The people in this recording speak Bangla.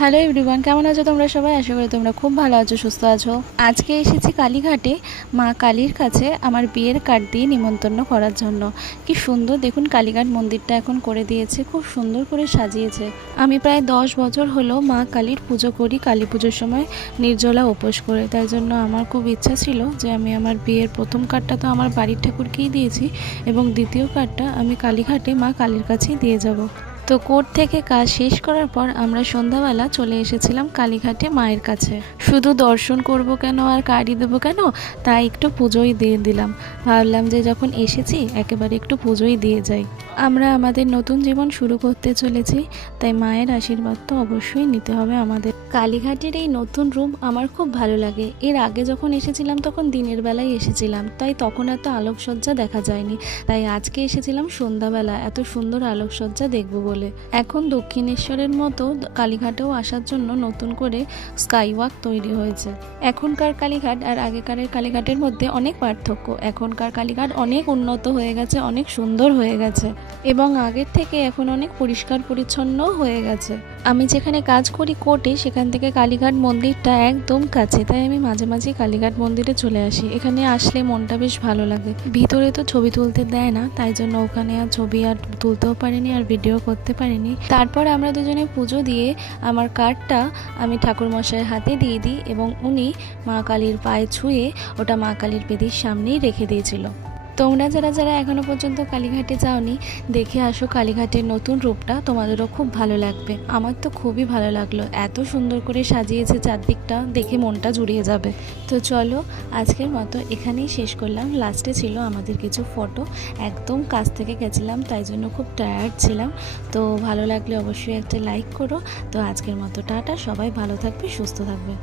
হ্যালো এভরিওয়ান, কেমন আছো তোমরা সবাই? আশা করি তোমরা খুব ভালো আছো, সুস্থ আছো। আজকে এসেছি কালীঘাটে মা কালীর কাছে আমার বিয়ের কার্ড দিয়ে নিমন্ত্রণ করার জন্য। কি সুন্দর দেখুন, কালীঘাট মন্দিরটা এখন করে দিয়েছে, খুব সুন্দর করে সাজিয়েছে। আমি প্রায় 10 বছর হলো মা কালীর পুজো করি, কালী পুজোর সময় নির্জলা উপোস করে। তাই জন্য আমার খুব ইচ্ছা ছিল যে আমি আমার বিয়ের প্রথম কার্ডটা তো আমার বাড়ির ঠাকুরকেই দিয়েছি এবং দ্বিতীয় কার্ডটা আমি কালীঘাটে মা কালীর কাছেই দিয়ে যাব। তো কোর্ট থেকে কাজ শেষ করার পর আমরা সন্ধ্যাবেলা চলে এসেছিলাম কালীঘাটে মায়ের কাছে। শুধু দর্শন করব কেন আর কার্ডই দেবো কেন, তাই একটু পুজোই দিয়ে দিলাম। ভাবলাম যে যখন এসেছি একেবারে একটু পুজোই দিয়ে যাই। আমরা আমাদের নতুন জীবন শুরু করতে চলেছি, তাই মায়ের আশীর্বাদ তো অবশ্যই নিতে হবে আমাদের। কালীঘাটের এই নতুন রূপ আমার খুব ভালো লাগে। এর আগে যখন এসেছিলাম তখন দিনের বেলায় এসেছিলাম, তাই তখন এত আলোকসজ্জা দেখা যায়নি। তাই আজকে এসেছিলাম সন্ধ্যাবেলা এত সুন্দর আলোকসজ্জা দেখব বলে। এখন দক্ষিণেশ্বরের মতো কালীঘাটেও আসার জন্য নতুন করে স্কাইওয়াক তৈরি হয়েছে। এখনকার কালীঘাট আর আগেকারের কালীঘাটের মধ্যে অনেক পার্থক্য। এখনকার কালীঘাট অনেক উন্নত হয়ে গেছে, অনেক সুন্দর হয়ে গেছে এবং আগের থেকে এখন অনেক পরিষ্কার পরিচ্ছন্ন হয়ে গেছে। আমি যেখানে কাজ করি কোর্টে, সেখান থেকে কালীঘাট মন্দিরটা একদম কাছে, তাই আমি মাঝে মাঝে কালীঘাট মন্দিরে চলে আসি। এখানে আসলে মনটা বেশ ভালো লাগে। ভিতরে তো ছবি তুলতে দেয় না, তাই জন্য ওখানে আর ছবি আর তুলতেও পারিনি আর ভিডিও করতে পারিনি। তারপর আমরা দুজনে পুজো দিয়ে আমার কার্ডটা আমি ঠাকুরমশাইয়ের হাতে দিয়ে দিই এবং উনি মা কালীর পায়ে ছুঁয়ে ওটা মা কালীর বেদির সামনেই রেখে দিয়েছিল। তোমরা যারা যারা এখনও পর্যন্ত কালীঘাটে যাওনি, দেখে আসো কালীঘাটের নতুন রূপটা, তোমাদেরও খুব ভালো লাগবে। আমার তো খুবই ভালো লাগলো, এত সুন্দর করে সাজিয়েছে চারদিকটা, দেখে মনটা জুড়িয়ে যাবে। তো চলো আজকের মতো এখানেই শেষ করলাম। লাস্টে ছিল আমাদের কিছু ফটো, একদম কাছ থেকে গেছিলাম তাই জন্য খুব টায়ার্ড ছিলাম। তো ভালো লাগলে অবশ্যই একটা লাইক করো। তো আজকের মতো টাটা, সবাই ভালো থাকবে, সুস্থ থাকবে।